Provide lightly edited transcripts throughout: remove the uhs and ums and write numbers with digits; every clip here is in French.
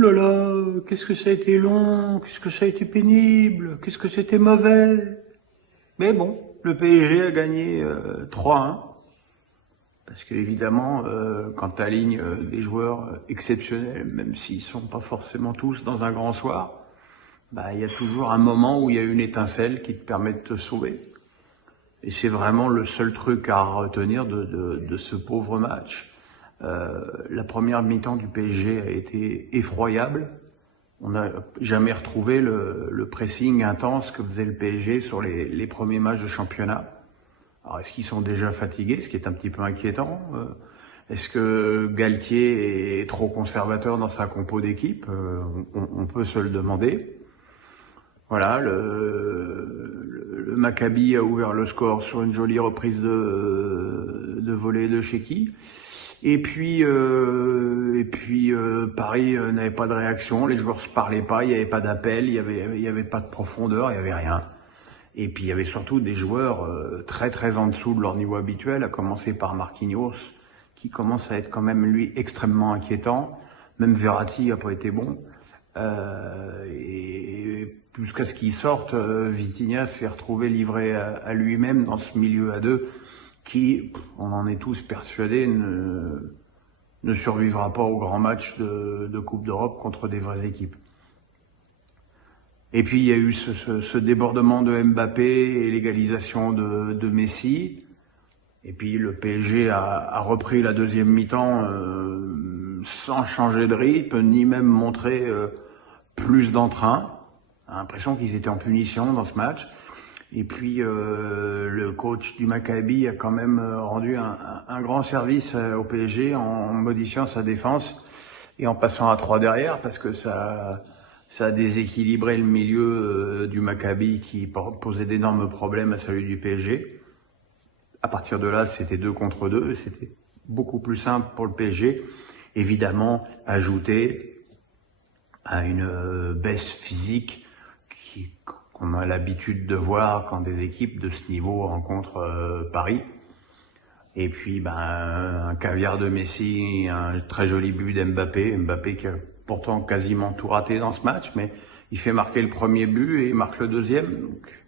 Ouh là là, qu'est-ce que ça a été long, qu'est-ce que ça a été pénible, qu'est-ce que c'était mauvais. Mais bon, le PSG a gagné 3-1. Parce qu'évidemment, quand tu alignes des joueurs exceptionnels, même s'ils sont pas forcément tous dans un grand soir, bah, il y a toujours un moment où il y a une étincelle qui te permet de te sauver. Et c'est vraiment le seul truc à retenir de ce pauvre match. La première mi-temps du PSG a été effroyable. On n'a jamais retrouvé le pressing intense que faisait le PSG sur les premiers matchs de championnat. Alors, est-ce qu'ils sont déjà fatigués, ce qui est un petit peu inquiétant? Est-ce que Galtier est trop conservateur dans sa compo d'équipe? On peut se le demander. Voilà, le Maccabi a ouvert le score sur une jolie reprise de volée de Sheiki. Et puis Paris n'avait pas de réaction, les joueurs se parlaient pas, il n'y avait pas d'appel, il y avait pas de profondeur, il y avait rien. Et puis il y avait surtout des joueurs très très en dessous de leur niveau habituel, à commencer par Marquinhos, qui commence à être quand même lui extrêmement inquiétant. Même Verratti a pas été bon. Et jusqu'à ce qu'il sorte, Vitinha s'est retrouvé livré à lui-même dans ce milieu à deux qui, on en est tous persuadés, ne survivra pas au grand match de Coupe d'Europe contre des vraies équipes. Et puis il y a eu ce débordement de Mbappé et l'égalisation de Messi. Et puis le PSG a repris la deuxième mi-temps sans changer de rythme, ni même montrer plus d'entrain. J'ai l'impression qu'ils étaient en punition dans ce match. Et puis le coach du Maccabi a quand même rendu un grand service au PSG en modifiant sa défense et en passant à 3 derrière, parce que ça a déséquilibré le milieu du Maccabi qui posait d'énormes problèmes à celui du PSG. À partir de là, c'était 2 contre 2, c'était beaucoup plus simple pour le PSG. Évidemment, ajouté à une baisse physique qu'on a l'habitude de voir quand des équipes de ce niveau rencontrent Paris. Et puis, un caviar de Messi, un très joli but d'Mbappé. Mbappé qui a pourtant quasiment tout raté dans ce match, mais il fait marquer le premier but et il marque le deuxième. Donc,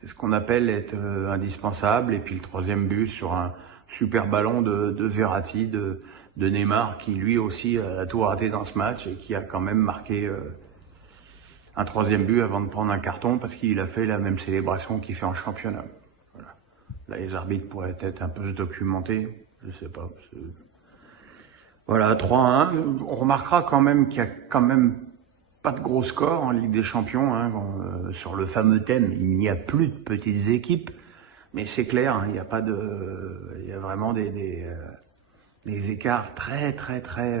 c'est ce qu'on appelle être indispensable. Et puis le troisième but sur un super ballon de Verratti, de Neymar, qui lui aussi a tout raté dans ce match et qui a quand même marqué un troisième but avant de prendre un carton parce qu'il a fait la même célébration qu'il fait en championnat. Voilà. Là, les arbitres pourraient peut-être un peu se documenter, je sais pas. Voilà, 3-1. On remarquera quand même qu'il y a quand même pas de gros score en Ligue des Champions. Sur le fameux thème, il n'y a plus de petites équipes, mais c'est clair, il y a pas de, il y a vraiment des écarts très très très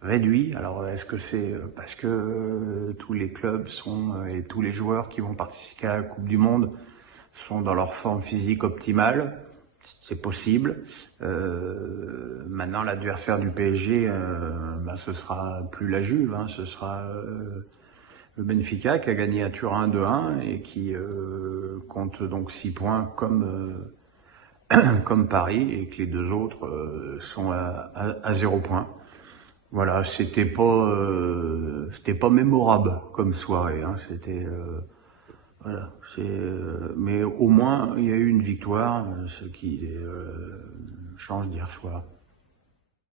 réduits. Alors est-ce que c'est parce que tous les clubs sont et tous les joueurs qui vont participer à la Coupe du Monde sont dans leur forme physique optimale? C'est possible. Maintenant, l'adversaire du PSG, ce sera plus la Juve, ce sera le Benfica qui a gagné à Turin 2-1 et qui compte donc 6 points comme Paris, et que les deux autres sont à 0 points. Voilà, c'était pas mémorable comme soirée. C'était voilà, mais au moins il y a eu une victoire, ce qui change d'hier soir.